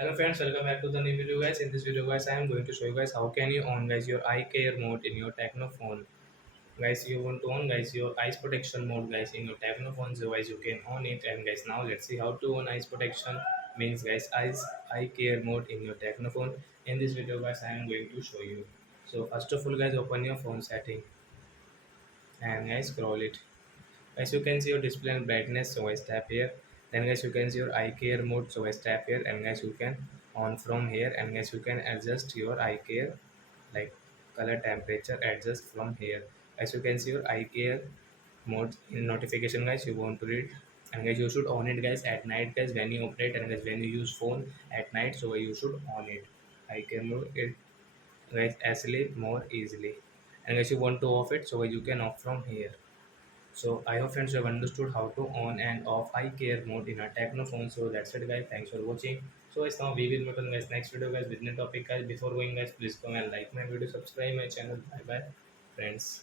Hello friends, welcome back to the new video guys. In this video guys, I am going to show you guys how can you on guys your eye care mode in your Tecno phone. Guys, you want to on guys your eyes protection mode guys in your Tecno phone, so guys you can on it. And guys, now let's see how to on eyes protection means guys eyes eye care mode in your Tecno phone. In this video guys, I am going to show you. So first of all guys, open your phone setting and guys scroll it. Guys, you can see your display and brightness, so guys tap here. Then guys you can see your eye care mode, so guys tap here, and guys you can on from here, and guys you can adjust your eye care like color temperature adjust from here. As you can see your eye care mode in notification guys you want to read, and guys you should on it guys at night guys when you operate, and guys when you use phone at night, so you should on it eye care mode it guys sleep more easily. And guys you want to off it, so you can off from here. So I hope friends you have understood how to on and off eye care mode in a Tecno phone. So that's it guys. Thanks for watching. So guys now we will meet on guys next video guys with new topic guys. Before going guys, please come and like my video, subscribe my channel. Bye bye friends.